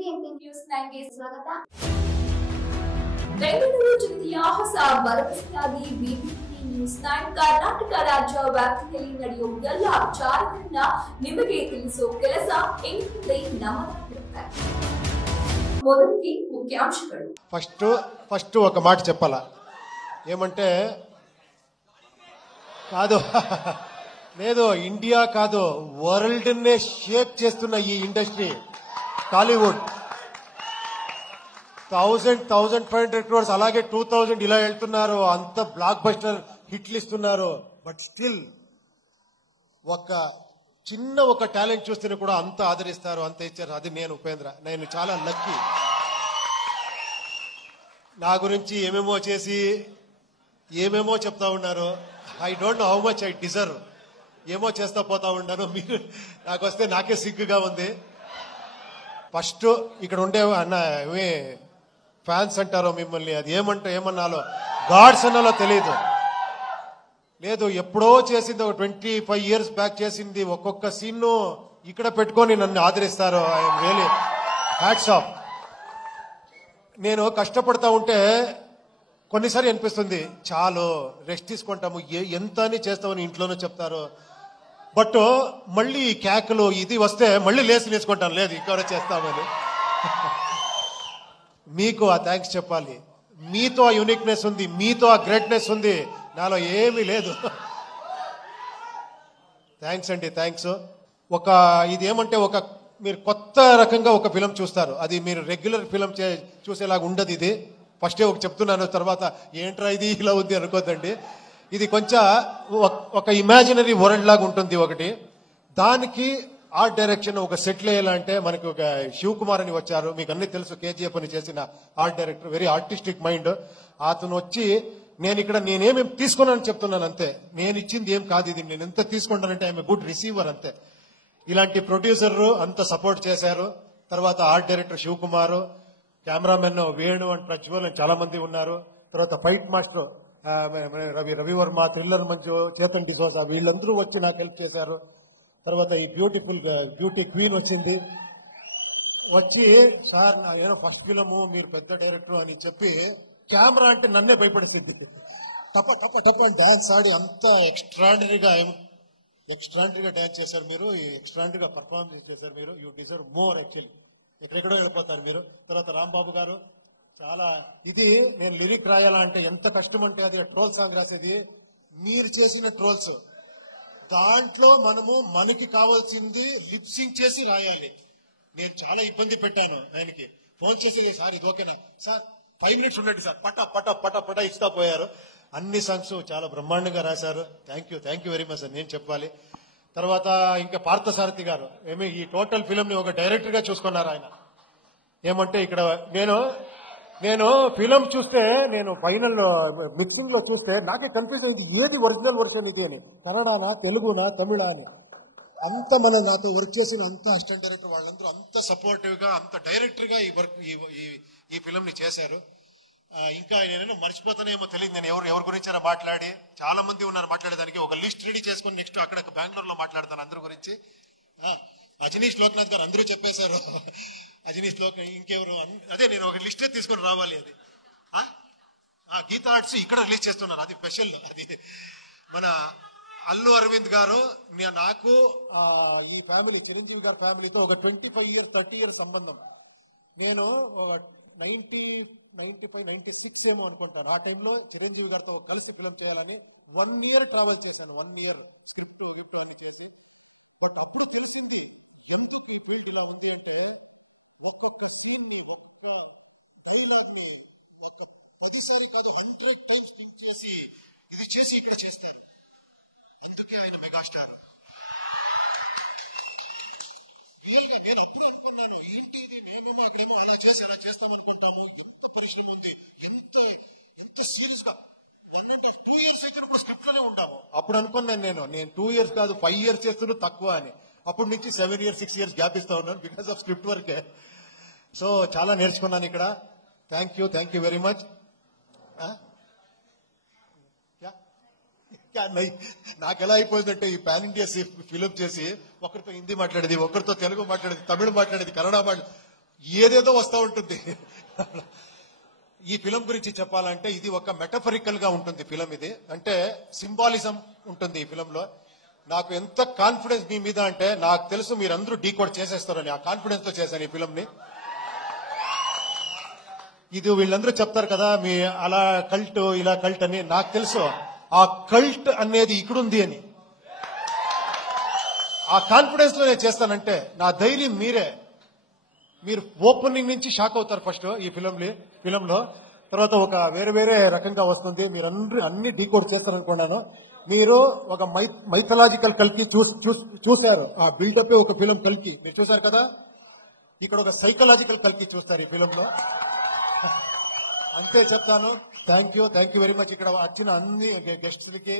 BBMP news 9ಗೆ ಸ್ವಾಗತ. ಬೆಂಗಳೂರು ಜಿಲ್ಲೆಯ ಹೊಸ ಭರವಸೆಯಾಗಿ ಬಿಬಿಎಂಪಿ ನ್ಯೂಸ್ 9 ಕರ್ನಾಟಕ ರಾಜ್ಯ ವ್ಯಾಪ್ತಿಯಲ್ಲಿ ನಡೆಯುವ ಎಲ್ಲ ವಿಚಾರಗಳನ್ನ ನಿಮಗೆ ತಿಳಿಸೋ ಕೆಲಸ ಇಂದಿನಿಂದ ನಮ್ಮದಾಗಿರುತ್ತೆ. మొదటికి ముఖ్యాంశాలు. ఫస్ట్ ఒక మాట చెప్పాలా ఏమంటే కాదు లేదు ఇండియా కాదు వరల్డ్ నే షేక్ చేస్తున్న ఈ ఇండస్ట్రీ టాలీవుడ్ 1500 crores అలాగే 2000 ఇలా వెళ్తున్నారు, అంత బ్లాక్ బస్టర్ హిట్లు ఇస్తున్నారు. బట్ స్టిల్ ఒక చిన్న ఒక టాలెంట్ చూస్తేనే కూడా అంత ఆదరిస్తారు, అంత ఇచ్చారు. అది నేను ఉపేంద్ర, నేను చాలా లక్కీ. నా గురించి ఏమేమో చేసి ఏమేమో చెప్తా ఉన్నారు. I don't know how much I deserve. ఏమో చేస్తా పోతా ఉన్నాను. మీరు నాకు వస్తే నాకే సిగ్గుగా ఉంది. ఫస్ట్ ఇక్కడ ఉండే అన్న ఏమే ఫ్యాన్స్ అంటారో మిమ్మల్ని, అది ఏమన్నాలో గాడ్స్ అన్నాలో తెలియదు. లేదు, ఎప్పుడో చేసింది, ఒక 25 years బ్యాక్ చేసింది. ఒక్కొక్క సీన్ ఇక్కడ పెట్టుకొని నన్ను ఆదరిస్తారు. I'm really hats off. నేను కష్టపడతా ఉంటే కొన్నిసారి అనిపిస్తుంది చాలు రెస్ట్ తీసుకుంటాము, ఎంత అని చేస్తామని ఇంట్లోనూ చెప్తారు. బట్ మళ్ళీ కేకలు ఇది వస్తే మళ్ళీ లేసి నేర్చుకుంటాను, లేదు ఇక్కడ చేస్తామని. మీకు ఆ థ్యాంక్స్ చెప్పాలి. మీతో ఆ యూనిక్నెస్ ఉంది, మీతో ఆ గ్రేట్నెస్ ఉంది, నాలో ఏమీ లేదు. థ్యాంక్స్ అండి, థ్యాంక్స్. ఇది ఏమంటే మీరు కొత్త రకంగా ఒక ఫిలం చూస్తారు, అది మీరు రెగ్యులర్ ఫిలం చూసేలాగా ఉండదు. ఇది ఫస్టే చెప్తున్నాను, తర్వాత ఏంట్రా ఇది ఇలా ఉంది అనుకోద్దండి. ఇది కొంచెం ఒక ఇమాజినరీ వరల్డ్ లాగా ఉంటుంది ఒకటి. దానికి ఆర్ట్ డైరెక్షన్ ఒక సెటిల్ అయ్యేలా మనకి ఒక శివ్ కుమార్ అని వచ్చారు, మీకు అన్ని తెలుసు, కేజీఎఫ్ అని చేసిన art director, very artistic mind. అతను వచ్చి నేనేమి తీసుకున్నానని చెప్తున్నాను అంతే, నేను ఇచ్చింది ఏం కాదు ఇది, నేను ఎంత తీసుకుంటానంటే ఐఎమ్ గుడ్ రిసీవర్ అంతే. ఇలాంటి ప్రొడ్యూసర్ అంత సపోర్ట్ చేశారు. తర్వాత art director Shiv Kumar, cameraman Venu and Prajwal అని చాలా మంది ఉన్నారు. తర్వాత fight master Ravivarma, Thriller Manju, Chetan D'Souza, వీళ్ళందరూ వచ్చి నాకు హెల్ప్ చేశారు. తర్వాత ఈ బ్యూటీ క్వీన్ వచ్చింది, వచ్చి సార్ ఏదో ఫస్ట్ ఫిలము, మీరు పెద్ద డైరెక్టర్ అని చెప్పి కెమెరా అంటే నన్నే భయపడేసింది. టప టప టప అని డాన్స్ ఆడి అంత ఎక్స్ట్రాండరీగా డాన్స్ చేశారు మీరు, ఎక్స్ట్రాండరీగా పర్ఫార్మెన్స్ చేశారు మీరు. You deserve more actually. ఎక్కడెక్కడో వెళ్ళిపోతారు మీరు. తర్వాత రాంబాబు గారు చాలా ఇది నేను లిరిక్ రాయాలా అంటే ఎంత కష్టం అంటే, అది ట్రోల్ సాంగ్ రాసేది మీరు చేసిన ట్రోల్స్, దాంట్లో మనకి కావాల్సింది లిప్సింగ్ చేసి రాయాలి. నేను చాలా ఇబ్బంది పెట్టాను ఆయనకి. ఫోన్ చేసేది, సార్ ఇది ఓకేనా సార్, 5 minutes ఉండండి సార్, పట పట పట పట ఇస్తా పోయారు. అన్ని సాంగ్స్ చాలా బ్రహ్మాండంగా రాశారు. థ్యాంక్ యూ వెరీ మచ్ అని నేను చెప్పాలి. తర్వాత ఇంకా పార్థసారథి గారు ఈ టోటల్ ఫిలిం ని ఒక డైరెక్టర్ గా చూసుకున్నారు ఆయన. ఏమంటే ఇక్కడ నేను ఫిలిం చూస్తే, నేను ఫైనల్ మిక్సింగ్ లో చూస్తే నాకే కన్ఫ్యూజ్ అయింది, ఏది ఒరిజినల్ వర్షన్ ఇది అని, కన్నడనా తెలుగునా తమిళ అని. అంత నాతో వర్క్ చేసిన అంత అసిస్టెంట్ డైరెక్టర్ వాళ్ళందరూ అంత సపోర్టివ్ గా, అంత డైరెక్టర్ గా ఈ ఫిలిం ని చేశారు. ఇంకా నేనేమో మర్చిపోతానేమో తెలియదు, నేను ఎవరి గురించి మాట్లాడి, చాలా మంది ఉన్నారు మాట్లాడేదానికి. ఒక లిస్ట్ రెడీ చేసుకొని నెక్స్ట్ అక్కడ బెంగళూరులో మాట్లాడతాను అందరి గురించి. అజనీష్ లోక్నాథ్ గారు అందరూ చెప్పేశారు. అజనీష్ ఇంకెవరు, అదే నేను ఒక లిస్టే తీసుకొని రావాలి. అది గీతా ఆర్ట్స్ ఇక్కడ రిలీజ్ చేస్తున్నారు, అది స్పెషల్. అది మన అల్లు అరవింద్ గారు, నాకు ఈ ఫ్యామిలీ చిరంజీవి గారి ఫ్యామిలీతో ఒక 25 years 30 years సంబంధం. నేను 95 96 ఏమో అనుకుంటాను, ఆ టైంలో చిరంజీవి గారితో కలిసి ఫిలిం చేయాలని 1 year ట్రావెల్ చేశాను. 1 year స్క్రిప్ట్ గిఫ్ట్ అన్ని చేసి. బట్ అప్పుడు తెలిసింది ఎందుకు ఈ ఫీల్డ్ ఇలా ఉంది అంటే, ఒక్కొక్క సీన్ ని, ఒక్కొక్క డైలాగ్ ని 10 సారి కాదు 100 times థింక్ చేసి ఇది చేసి ఇక్కడ చేస్తారు. అందుకే ఆయన మెగాస్టార్. రియల్ గా నేను అప్పుడు అనుకున్నాను, ఏంటి ఇది, మేమేమో అక్కడేమో అలా చేస్తామనుకుంటాము, ఎంత పరిశ్రమ ఉంది, ఎంత సీరియస్ గా 1.5 2 years అయితే కూడా స్క్రిప్ట్ లోనే ఉండాము. అప్పుడు అనుకున్నాను నేను 2 years కాదు 5 years చేస్తున్నా తక్కువ అని. అప్పటి నుంచి 7 years 6 years గ్యాప్ ఇస్తా ఉన్నాను because of script work. So చాలా నేర్చుకున్నాను ఇక్కడ. Thank you very much. నాకు ఎలా అయిపోయిందంటే, ఈ పాన్ ఇండియా ఫిలిం చేసి ఒకరితో హిందీ మాట్లాడేది, ఒకరితో తెలుగు మాట్లాడేది, తమిళ మాట్లాడేది, కన్నడ ఏదేదో వస్తూ ఉంటుంది. ఈ ఫిలం గురించి చెప్పాలంటే ఇది ఒక మెటఫరికల్ గా ఉంటుంది ఫిలం. ఇది అంటే సింబాలిజం ఉంటుంది ఈ ఫిలంలో. నాకు ఎంత కాన్ఫిడెన్స్ మీ మీద అంటే నాకు తెలుసు మీరందరూ డీకోడ్ చేసేస్తారని, ఆ కాన్ఫిడెన్స్ తో చేశాను ఈ ఫిలం ని. ఇది వీళ్ళందరూ చెప్తారు కదా మీ అలా కల్ట్ ఇలా కల్ట్ అని, నాకు తెలుసు ఆ కల్ట్ అనేది ఇక్కడుంది అని. ఆ కాన్ఫిడెన్స్ లో నేను చేస్తానంటే నా ధైర్యం మీరే. మీరు ఓపెనింగ్ నుంచి షాక్ అవుతారు ఫస్ట్ ఈ ఫిలంలో. తర్వాత ఒక వేరే వేరే రకంగా వస్తుంది. మీరు అన్ని డీకోడ్ చేస్తారనుకున్నాను. మీరు ఒక మైథలాజికల్ కల్కి చూశారు. ఆ బిల్డప్ ఒక ఫిలం కల్కి మీరు చూశారు కదా. ఇక్కడ ఒక సైకలాజికల్ కల్కి చూస్తారు ఈ ఫిలంలో. అంతే చెప్తాను. థ్యాంక్ యూ వెరీ మచ్ ఇక్కడ వచ్చిన అన్ని గెస్ట్స్ కి.